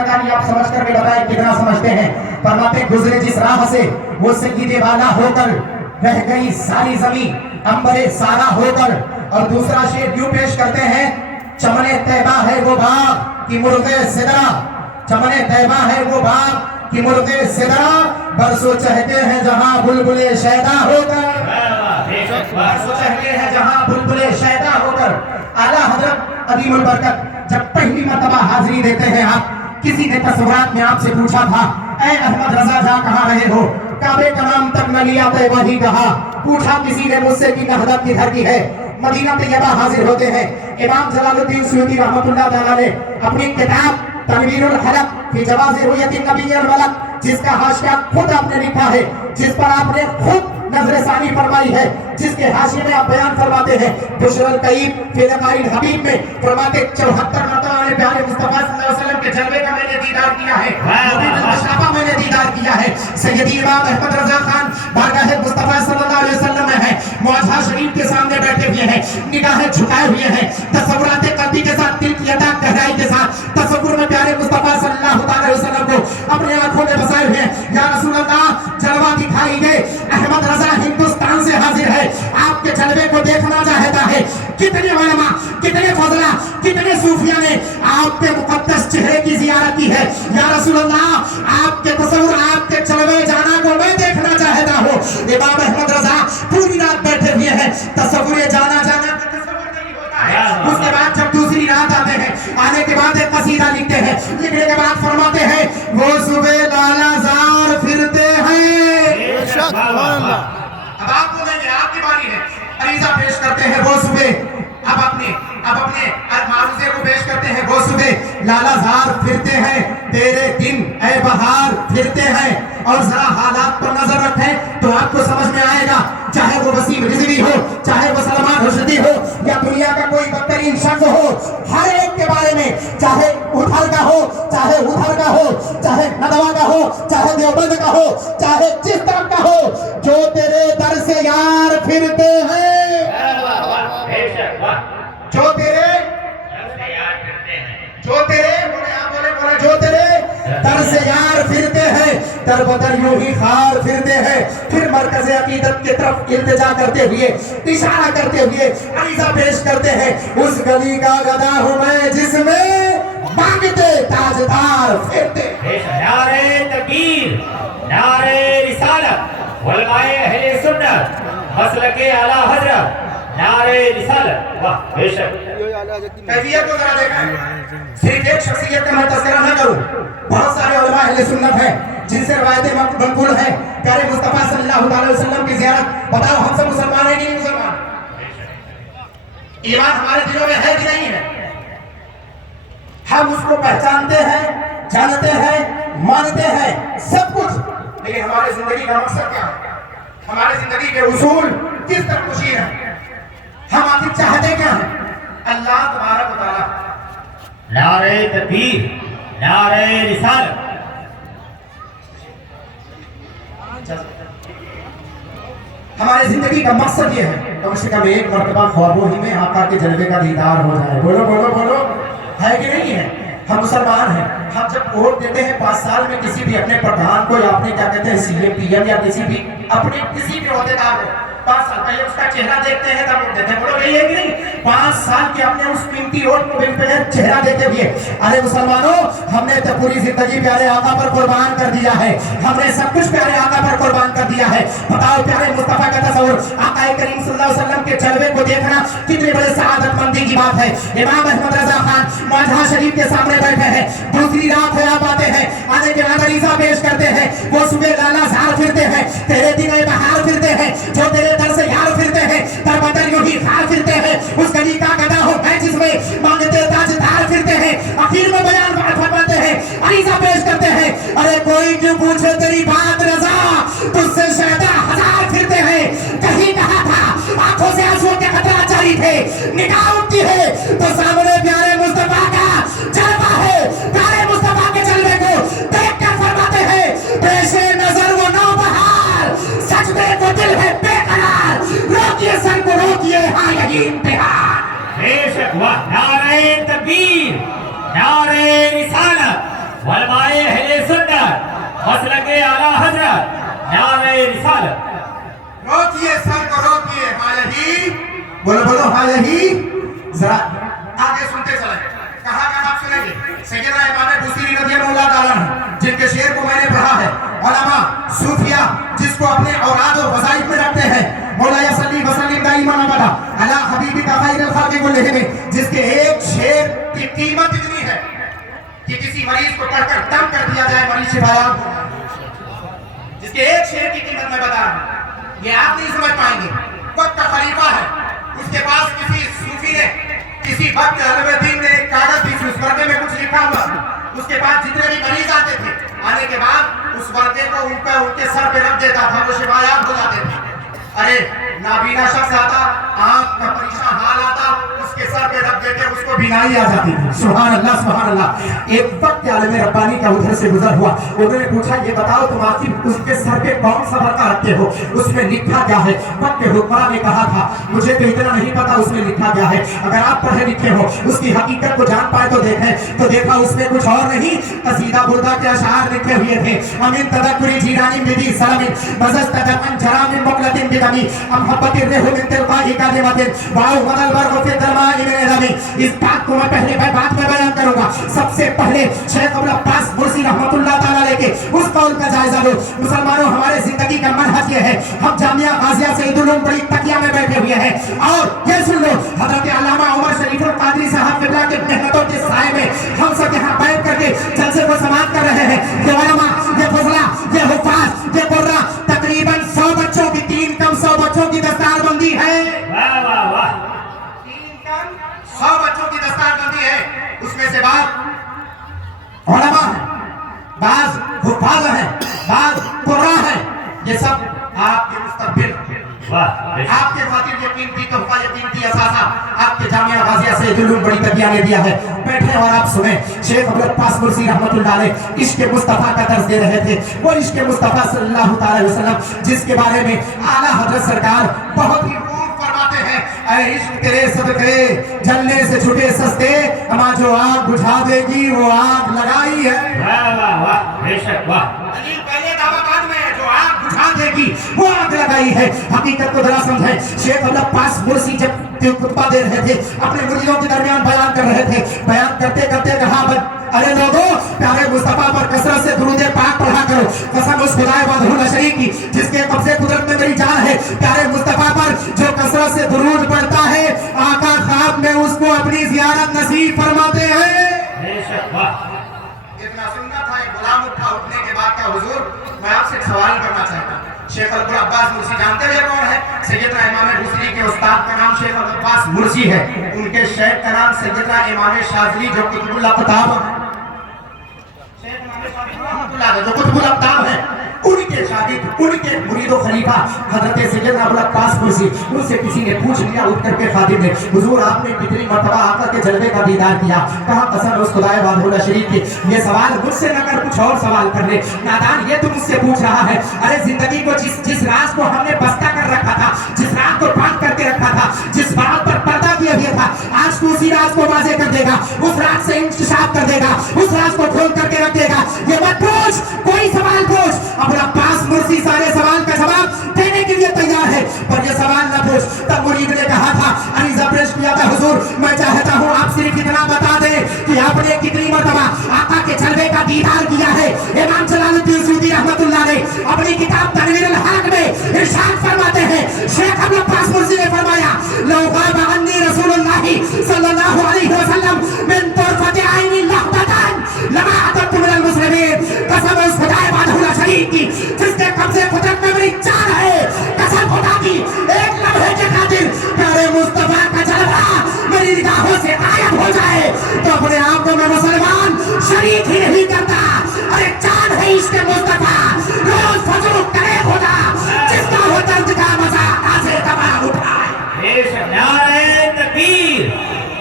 کا کہانی آپ سمجھ کر بھی بتائیں کتنا سمجھتے ہیں. فرماتے گزرے جس راہ سے وہ سید والا ہو کر رہ گئی ساری زمین امبر سارا ہو کر. اور دوسرا شعر کیوں پیش کرتے ہیں؟ چمن طیبہ ہے وہ باغ کی مرغ سدرا, چمن طیبہ ہے وہ باغ کی مرغ سدرا, برسوں چہتے ہیں جہاں بلبل شیدا ہو کر, برسوں چہتے ہیں جہاں بلبل شیدا ہو کر. اعلیٰ حضرت عظیم البرکت جب پہلی مرتبہ حاضری دیتے ہیں آپ, کسی نے تصورات میں آپ سے پوچھا تھا اے احمد رضا جا کہاں رہے ہو؟ کعبے تمام تک نہ لیا طیبہ ہی کہا. پوچھا کسی نے مجھ سے کہ نہضت کدھر کی ہے؟ مدینہ طیبہ حاضر ہوتے ہیں. امام جلال الدین سیوطی رحمۃ اللہ تعالیٰ نے اپنی کتاب تنویر الحلق فی جواز رؤیت النبی الملک, جس کا حاشیہ خود آپ نے لکھا ہے, جس پر آپ نے خود نظر ثانی فرمائی ہے, جس کے حاشیے میں آپ بیان فرماتے ہیں بشر القیب فی لقاء الحبیب میں فرماتے 74 مرتبہ نے پیارے مصطفیٰ صلی اللہ علیہ وسلم کے جلوے کا میں نے دیدار کیا ہے, مبین المشربہ میں نے دیدار کیا ہے. سیدی امام احمد رضا خان بارگاہ مصطفیٰ صلی اللہ علیہ وسلم میں ہیں, معاذہ شریف کے سامنے بیٹھے ہوئے ہیں, نگاہیں جھکائے ہوئے ہیں, تصورات قلبی کے ساتھ, دل کی ادا گہرائی کے ساتھ تصور میں پیارے مصطفیٰ صلی اللہ علیہ وسلم کو اپنے آنکھوں میں بسائے ہوئے ہیں. یا رسول اللہ جلوہ دکھائی گئے, احمد رضا ہندوستان سے حاضر ہے, آپ کے جلوے کو دیکھنا چاہتا ہے. کتنے علماء, کتنے فضلہ, کتنے صوفیاء نے آپ کے مقدس چہرے کی زیارت کی ہے. یا رسول اللہ آپ کے تصور, آپ کے جلوے جانا کو میں دیکھنا چاہتا ہوں. امام احمد رضا پوری رات بیٹھے ہوئے ہیں, تصور جانا جانا کا تصور نہیں ہوتا ہے. اس کے بعد جب دوسری رات آتے ہیں, آنے کے بعد ایک قصیدہ لکھتے ہیں, لکھنے کے بعد فرماتے ہیں وہ صبح لالا زار پھرتے ہیں. اب آپ کو نہیں, آپ کی باری ہے, عریضہ پیش کرتے ہیں وہ صبح, اب اپنے معروضے کو پیش کرتے ہیں وہ صبح لالا زار پھرتے ہیں, تیرے دن اے بہار پھرتے ہیں. اور ذرا حالات پر نظر رکھیں تو آپ کو سمجھ میں آئے گا, چاہے وہ وسیم رضوی ہو, چاہے وہ سلمان رشدی ہو, یا دنیا کا کوئی بدترین شخص ہو, ہر ایک کے بارے میں, چاہے ادھر کا ہو, چاہے ادھر کا ہو, چاہے ندوہ کا ہو, چاہے دیوبند کا ہو, چاہے جس طرف کا ہو, جو تیرے در سے یار پھرتے ہیں, جو تیرے جو تیرے در سے یار پھرتے ہیں, در بدر یوں ہی خار پھرتے ہیں. پھر مرکز عقیدت کی طرف التجا کرتے ہوئے, اشارہ کرتے ہوئے عریضہ پیش کرتے ہیں, اس گلی کا گدا ہوں میں جس میں مانگتے تاجدار پھرتے. نعرہ تکبیر, نعرہ رسالت, علماء اہل سنت, مسلک اعلیٰ حضرت, نعرہ رسالت. واہ بے شک. کیفیت کو ذرا دیکھیں, صرف ایک شخصیت کا میں تذکرہ نہ کروں, بہت سارے علماء اہل سنت ہیں جن سے روایتیں منقول ہیں. پیارے مصطفیٰ صلی اللہ علیہ وسلم کی زیارت, بتاؤ ہم سب مسلمان ہیں کہ نہیں مسلمان؟ ایمان ہمارے دلوں میں ہے کہ نہیں ہے؟ ہم اس کو پہچانتے ہیں, جانتے ہیں, مانتے ہیں, سب کچھ, لیکن ہماری زندگی کا مقصد کیا ہے؟ ہماری زندگی کے اصول کس تک مشیر ہیں؟ ہم آخر چاہتے کیا ہیں؟ اللہ تبارک و تعالیٰ. نعرہ تکبیر, نعرہ رسالت. ہماری زندگی کا مقصد یہ ہے کم سے کم ایک مرتبہ خوابوں ہی میں آقا کے جلوے کا دیدار ہو جائے. بولو بولو بولو, ہے کہ نہیں ہے؟ ہم مسلمان ہیں, ہم جب ووٹ دیتے ہیں 5 سال میں کسی بھی اپنے پردھان کو, یا اپنے کیا کہتے ہیں سی ایم پی ایم, یا کسی بھی اپنے کسی بھی عہدیدار کو 5 سال پہلے اس کا چہرہ دیکھتے ہیں تب ووٹ دیتے ہیں. بولو نہیں ہے کہ نہیں؟ 5 سال کے اپنے اس قیمتی ووٹ کو بغیر چہرہ دیتے ہوئے, ارے مسلمانوں ہم نے تو پوری زندگی پیارے آقا پر قربان کر دیا ہے, ہم نے سب کچھ پیارے آقا پر قربان کر دیا ہے. بتاؤ پیارے مصطفیٰ کا تصور, آقا کریم صلی اللہ علیہ وسلم کے جلوے کو دیکھنا کتنی بڑے سعادت مندی کی بات ہے. امام احمد رضا خان معاذہ شریف کے سامنے بیٹھے ہیں, دوسری رات ہے, آپ آتے ہیں, آنے کے بعد عریضہ پیش کرتے ہیں, وہ صبح لالا زار پھرتے ہیں, تیرے دن اے بہار پھرتے ہیں, جو تیرے در سے یار پھرتے ہیں, در بدر یوں ہی خار پھرتے ہیں, اس گلی کا گدا ہو میں جس میں مانگتے تاجدار پھرتے ہیں. آخر میں بیان فرماتے ہیں, عریضہ پیش کرتے ہیں, ارے کوئی کیوں پوچھے تیری بات رضا, تجھ سے شہدا ہزار پھرتے ہیں. کہیں کہا تھا آنکھوں سے آنسو کے قطرہ جاری تھے, نگاہ اٹھتی ہے تو سامنے پیارے مصطفیٰ کا جلوہ ہے. پیارے مصطفیٰ کے جلوے کو دیکھ کر فرماتے ہیں, پیش نظر وہ نو بہار, سجدے کو دل ہے بے قرار, روکیے سر کو روکیے, ہاں یہی امتحان. بے شک. واہ, نعرہ تکبیر, نعرہ رسالت, रोकिए, सर को रोकिए। हाँ यही, बोलो बोलो, हाँ यही। जरा आगे सुनते चले। कहा का नाम सुनेंगे? सैयदना इमाम बुसीरी रज़ियल्लाहु ताला अन्हु, जिनके शेर को मैंने पढ़ा है। उलमा सूफिया जिसको अपने औलाद और वज़ाइफ में रखते हैं। मौलाया सल्ली व सल्लिम दाइमन अबदा अला हबीबिका खैरिल खल्क़ि कुल्लिहिम, जिसके एक शेर की कीमत इतनी है कि किसी मरीज को पढ़कर दम कर दिया जाए, मरीज शिफायाब हो। जिसके एक शेर की कीमत मैं बता रहा हूं, ये आप नहीं समझ पाएंगे। वक्त का खलीफा है, उसके पास किसी सूफी ने, किसी वक्त अहले दीन ने एक कागज दी, उस वर्के में कुछ लिखा हुआ। उसके पास जितने भी मरीज आते थे, आने के बाद उस वर्के को उनके सर पे रख देता था, वो शिफायाब हो जाते थे। अरे नाबीना शख्स आता, आंख का परेशान हाल आता, उसके सर पे रख देते, उसको बीनाई आ जाती थी। सुभान अल्लाह, सुभान अल्लाह। एक वक्त आलम रब्बानी का उधर से गुजर हुआ। उन्होंने पूछा, ये बताओ तुम आखिर उसके सर पे कौन सा वर्का रखते हो, उसमें लिखा क्या है? वक्त हुक्मरां ने कहा था, मुझे तो इतना नहीं पता उसमें लिखा क्या है। अगर आप पढ़े लिखे हो, उसकी हकीकत को जान पाए तो देखें। तो देखा उसमें कुछ और नहीं, कसीदा बुर्दा के अशार लिखे हुए थे। अमीन तदक्कुरी जीरानी बिदी सलामिन बज़स्तदन जरामिन मुक़लतिन बिदमी अमहब्बतिर रहु मिन तिलकाई कालिमतिन वाउ मदल बरगु फि दरमाई मिन रमी। इस बात को मैं पहले बात में बयान करूंगा। सबसे पहले शेख अब्दुल अब्बास मुर्सी रहमतुल्लाह ताला लेके उस कौल का जायजा लो। मुसलमानों, हमारे जिंदगी का मनहज ये है, हम जामिया गाजिया से ईदुल उलूम बड़ी तकिया में बैठे हुए हैं। और ये सुन लो, हजरत अल्लामा उमर शरीफुल कादरी साहब किबला के मेहनतों के साए में हम सब यहाँ बैठ करके जलसे को समाप्त कर रहे हैं। ये उलमा, ये फजला, ये हुफ्फाज, ये कुर्रा, तकरीबन 100 बच्चों की, 3 कम 100 बच्चों की दस्तारबंदी है। वाह वाह वाह। 100 बच्चों की दस्तारबंदी है। उसमें से बात उलमा है, बाज हुफ्फाज है, बाज कुर्रा है। ये सब आपके मुस्तकबिल, आपके खातिर ये कीमती तोहफा, ये कीमती असासा आपके जामिया गाजिया से ईदुल उलूम बड़ी तकिया ने दिया है। बैठे और आप सुने। शेख अब्दुल अब्बास मुर्सी रहमतुल्लाह अलैह इश्क मुस्तफा का दर्स दे रहे थे। वो इश्क मुस्तफा सल्लल्लाहु अलैहि वसल्लम, जिसके बारे में आला हजरत सरकार बहुत ही फरमाते हैं, ऐ इश्क तेरे सदके जलने से छुटे सस्ते, अमा जो आग बुझा देगी वो आग लगाई है। वाह वाह वाह, बेशक वाह। पहले दावा बाद में, जो आग बुझा देगी वो आग लगाई है। हकीकत को जरा समझें। शेख अब्दुल अब्बास मुर्सी जब खुतबा दे रहे थे, अपने मुरीदों के दरमियान बयान कर रहे थे। बयान करते करते कहा, अरे लोगों, प्यारे मुस्तफा पर कसरत से दुरूद पाक पढ़ा करो। कसम उस खुदाए वहदहुल शरीक की जिसके कब्ज़े कुदरत में मेरी जान है, प्यारे मुस्तफा पर जो कसरत से दुरूद पढ़ता है, आका ख्वाब में उसको अपनी ज़ियारत नसीब फरमाते हैं। बेशक वाह। इतना सुनना था। एक गुलाम उठा, उठने के बाद का हुजूर, मैं आपसे एक सवाल करना चाहता हूँ। शेख अब्दुल अब्बास मुर्सी जानते हुए कौन है? सैयदना इमाम बुसीरी के उस्ताद का नाम शेख अब्दुल अब्बास मुर्सी है। उनके शेख का नाम सैयदना इमाम शाज़िली जो कुतुबुल अक़ताब जो कुतुबुल अक़ताब है, उनके शागिर्द, उनके मुरीदो खलीफा हजरत सैयदना अब्दुल अब्बास मुर्सी। उनसे किसी ने पूछ लिया उठ करके खादिम ने, हुजूर आपने कितनी मर्तबा आका के जलवे का दीदार किया? कहा, कसम उस खुदाए वहदहुल शरीक की, ये सवाल मुझसे न कर, कुछ और सवाल कर ले। नादान, ये तो मुझसे पूछ रहा है। अरे जिंदगी को जिस राज को हमने बस्ता कर रखा था, जिस राज को बांध करके रखा था, जिस बात पर पर्दा किया गया था, आज तो उसी राज को वाज़ेह कर देगा, उस राज से इंकिशाफ कर देगा, उस राज को खोल करके रख देगा। ये मत पूछ, कोई सवाल पूछ। अब्दुल अब्बास मुर्सी सारे सवाल का जवाब देने के लिए तैयार है, पर ये सवाल न पूछ। तब मुरीद ने कहा था, अरीज़ा पेश किया था, हुजूर मैं चाहता हूँ आप सिर्फ इतना बता दें कि आपने कितनी मर्तबा आका के जलवे का दीदार किया है। इमाम जलालुद्दीन सूदी रहमतुल्लाह ने अपनी किताब तनवीरुल हक में इरशाद फरमाते हैं, शेख अब्दुल अब्बास मुर्सी ने फरमाया, लौ गाब अन्नी रसूलुल्लाह सल्लल्लाहु अलैहि वसल्लम मिन तुरफति ऐनी लहदतन लमा अततु मिनल मुस्लिमीन। कसम उस खुदाए वहदहुल शरीक की जिसके कब्ज़े कुदरत में मेरी जान है, कसम खुदा की, एक लम्हे के खातिर प्यारे मुस्तफा का जलवा मेरी निगाहों से गायब हो जाए तो अपने आप को मैं मुसलमान शरीक ही नहीं करता। अरे जान है इसके मुस्तफा, रोज फजर करे खुदा, जिसका हो दर्द का मजा आसे दबा उठाए। बेशक, नारे तकबीर,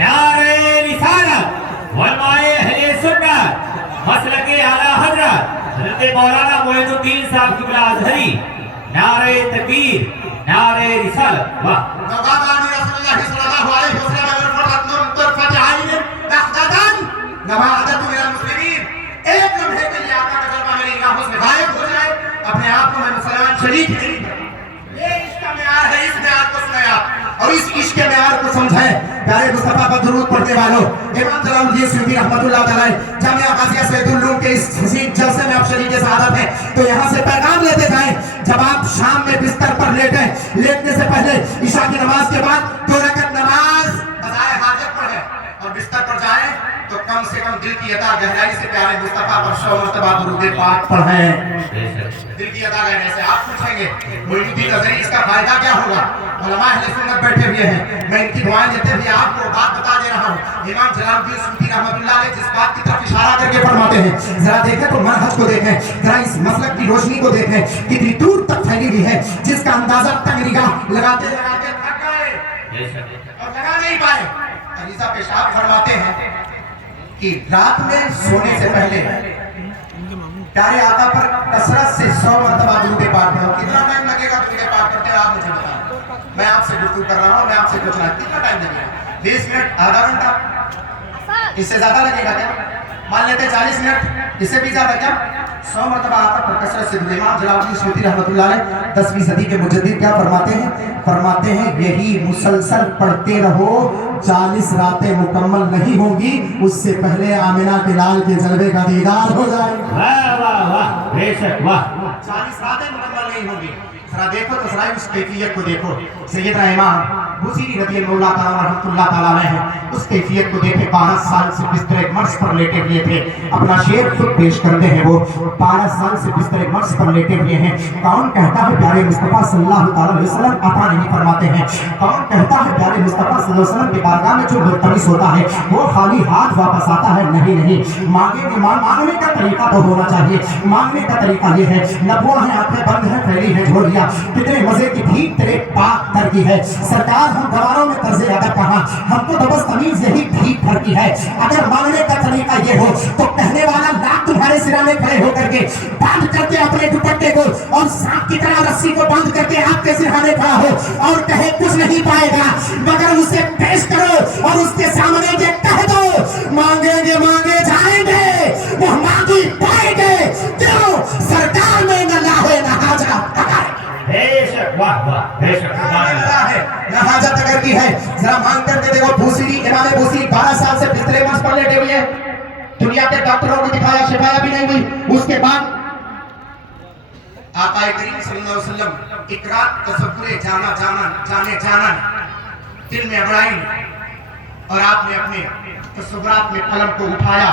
नारे रिसालत, उलमाए अहले सुन्नत, मसलके आला हजरत हज़रत मौलाना मोइनुद्दीन साहब किबला अज़हरी, नारे तकबीर, नारे रिसालत। वाह। नवाबानी रसूलुल्लाह सल्लल्लाहु अलैहि वसल्लम फरमात तुरफत आइन लहदतन लमा अततु मिनल मुस्लिमीन। एक लम्हे के लिए आका का जलवा मेरी निगाहों से गायब हो जाए, अपने आप को मैं मुसलमान शरीक नहीं करता। ये इश्क में दुरूद पढ़ने वालों, इमाम जलालुद्दीन सुयूती रहमतुल्लाह अलैह जामिया गाज़िया सैदुल्लूम के इस हसीन जलसे में आप शरीक सआदत हैं, तो यहाँ से पैगाम लेते जाएं। जब आप शाम में बिस्तर पर लेटे, लेटने से पहले इशा की नमाज के बाद 2 रकात नमाज बजाय हाजत पढ़ें और बिस्तर पर जाएं तो कम से कम दिल की अदा गहराई से प्यारे मुस्तफा पर 100 मरतबा दुरूद पाक पढ़ें। दिल की अदा गहराई से आप पूछेंगे मोइनुद्दीन अज़हरी इसका फायदा क्या होगा? उलमा अहले सुन्नत बैठे हुए हैं, मैं इनकी दुआएं लेते हुए आपको बात बता दे रहा हूँ। इमाम जलालुद्दीन सुयूती रहमतुल्लाह अलैह जिस बात की तरफ इशारा करके फरमाते हैं, जरा देखें तो मनहज को देखें, जरा इस मसलक की रोशनी को देखें कितनी दूर तक फैली हुई है, जिसका अंदाजा तक निगाह लगाते लगाते थक गए और लगा नहीं पाए। अलीज़ा पेशाब फरमाते हैं कि रात में सोने से पहले प्यारे आका पर कसरत से 100 मरतबा दुरूद पाक पढ़ो। कितना टाइम लगेगा दुरूद पाक पढ़ते हुए आप मुझे बताएं। मैं आपसे गुफ्तगू कर रहा हूँ, मैं आपसे पूछ रहा हूँ कितना टाइम लगेगा? 20 मिनट, आधा घंटा, इससे ज्यादा लगेगा क्या? मान लेते 40 मिनट, इससे भी ज्यादा क्या? 100 मरतबा आका पर कसरत से दुरूद। इमाम जलालुद्दीन सुयूती रहमतुल्लाह अलैह 10वीं सदी के मुजद्दिद क्या फरमाते हैं? फरमाते हैं यही मुसलसल पढ़ते रहो, 40 रातें मुकम्मल नहीं होंगी उससे पहले आमिना के लाल के जलवे का दीदार हो जाएगा। वाह वाह वाह, बेशक वाह। 40 रातें मुकम्मल नहीं होंगी। जरा देखो तो जरा उस कैफियत को देखो। सैयदना इमाम बुसीरी रज़ियल्लाहु ताला रहमतुल्लाह ताला अलैह उस कैफियत को देखे। 12 साल से बिस्तर मर्ज पर लेटे हुए थे। अपना शेर खुद पेश करते हैं, वो 12 साल से बिस्तर मर्ज पर लेटे हुए हैं। कौन कहता है प्यारे मुस्तफा सल्लल्लाहु अलैहि वसल्लम अता नहीं फरमाते हैं? कौन कहता है प्यारे मुस्तफा सल्लल्लाहु अलैहि वसल्लम के बारगाह में जो मुल्तमिस होता है वो खाली हाथ वापस आता है? नहीं नहीं, मांगने का तरीका तो होना चाहिए। मांगने का तरीका ये है, लबों हैं, आंखें बंद हैं, फैली है झोलियां, कितने मजे की भीख तेरे पाक दर की है। सरकार हम गवारों में तर्ज़े अदब कहाँ, हमको तो बस तमीज यही भीख भर की है। अगर मांगने का तरीका ये हो तो कहने वाला लाख तुम्हारे सिराने खड़े होकर के बांध करके अपने दुपट्टे को और सांप की तरह रस्सी को बांध करके आपके सिरहाने खड़ा हो और कहे कुछ नहीं पाएगा, मगर उसे पेश करो और उसके सामने ये कह दो मांगेंगे मांगे जाएंगे, वो मांगी पाएंगे। क्यों? सरकार में न लाहे न हाजत बेशक वाह वाह, बेशक न हाजत अगर की है। जरा मांग करके देखो। भूसीरी, इमाम भूसीरी 12 साल से बिस्तरे मर्ज पर लेटे हुए हैं। दुनिया के डॉक्टरों को दिखाया, शिफाया भी नहीं हुई। उसके बाद आका करीम सल्लल्लाहु अलैहि वसल्लम इकरार तसव्वुरे जाना दिल में अबड़ाई और आपने अपने तसव्वुरात में कलम को उठाया।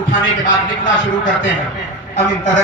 उठाने के बाद लिखना शुरू करते हैं। अब इन तरह